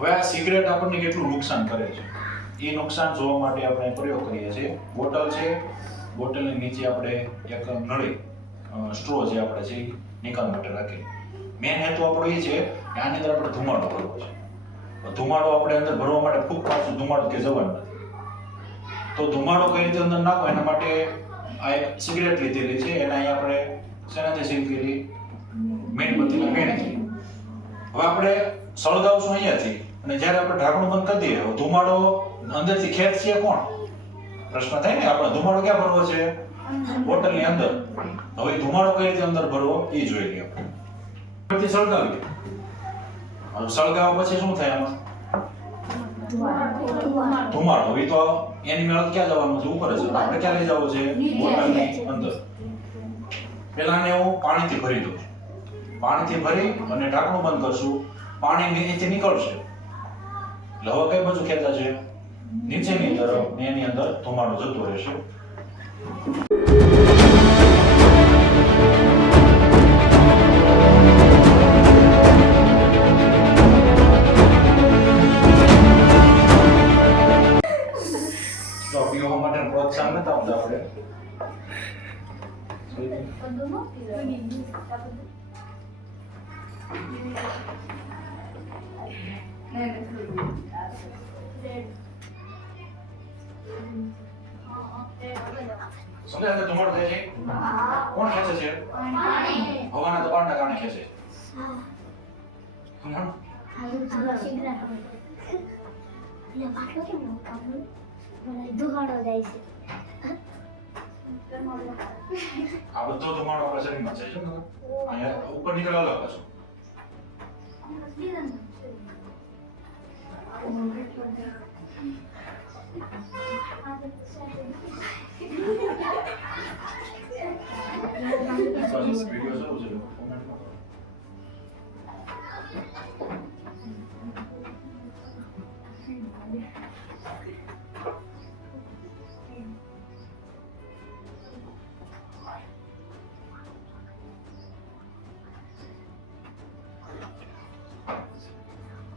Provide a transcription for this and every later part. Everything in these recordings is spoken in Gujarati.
હવે આ સિગરેટ આપણને કેટલું નુકસાન કરે છે એ નુકસાન જોવા માટે આપણે પ્રયોગ કરીએ છીએ. બોટલ છે, બોટલની નીચે આપણે એક નળી સ્ટ્રો જે આપણે છે નિકાલ માટે રાખી. મેન હેતુ આપણો એ છે કે આની અંદર આપણે ધુમાડો ભરવો છે. ધુમાડો આપણે અંદર ભરવા માટે ફૂંક પાછું ધુમાડો કે જવાનું નથી. તો ધુમાડો કઈ રીતે અંદર નાખો એના માટે આ એક સિગરેટ લીધેલી છે, એના અહીં આપણે શેનાથી સીલ કરી? મીણબત્તીના પીણથી. હવે આપણે સળગાવશું અહીંયાથી અને જ્યારે આપણે ઢાંકણું બંધ કરી દઈએ ધુમાડો અંદરથી ખેંચશે કોણ? પ્રશ્ન થાય ને. આપણે ધુમાડો ક્યાં ભરવો છે? બોટલની અંદર. હવે ધુમાડો કઈ રીતે અંદર ભરવો એ જોઈ લઈએ આપણે. સળગાવીએ. સળગાવ્યા પછી શું થાય આમાં? ધુમાડો. હવે તો એની મેળત ક્યાં જવાનું છે? ઉપર જ. આપણે ક્યાં લઈ જવું છે? બોટલની અંદર. પહેલા ને હું પાણીથી ભરી દઉં. પાણીથી ભરી અને ઢાંકણું બંધ કરશું. પાણી નીચે નીકળશે એટલે હવે કઈ બાજુ ખેંચાશે? નીચેની તરફ. એની અંદર ધુમાડો જતો રહેશે. પીવા માટે પ્રોત્સાહન નથી આપતા આપણે. સમજાય છે? ધુમાડો થાય છે. કોણ ખેંચે છે? હવાના દબાણના કારણે ખેંચે. ધુમાડો જાય છે. આ બધો ધુમાડો આપણા શરીરમાં જાય છે. અહીંયા ઉપર નીકળે અલગ પાછું. વિડિયો શરૂ છે.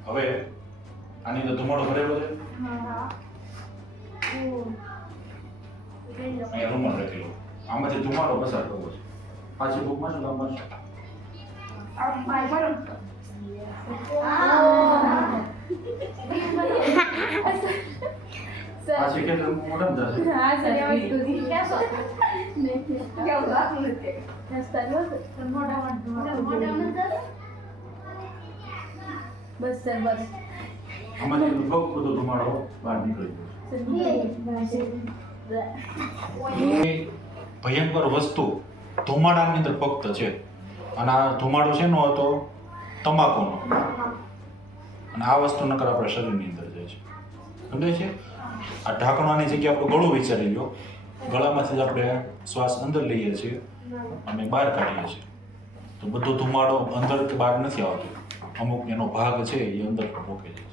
હવે આની અંદર ધુમાડો ભરેલો છે. અહીંયા રૂમાલ રાખેલો. આમાંથી ધુમાડો પસાર કરવો છે. પાછી બુકમાં શું કામ કરશો? પાછી કે મોઢમ જશે. બસ સર બસ. આમાંથી બહુ બધો ધુમાડો બહાર નીકળી ગયો. ભયંકર વસ્તુ ધુમાડાની અંદર ફક્ત છે. અને આ ધુમાડો શેનો હતો? તમાકુનો. અને આ વસ્તુ નકર આપણા શરીરની અંદર જાય છે. સમજાય છે? આ ઢાંકણાની જગ્યાએ આપણું ગળું વિચારી લો. ગળામાંથી જ આપણે શ્વાસ અંદર લઈએ છીએ અને બહાર કાઢીએ છીએ. તો બધો ધુમાડો અંદર કે બહાર નથી આવતો. અમુક એનો ભાગ છે એ અંદર રોકે છે.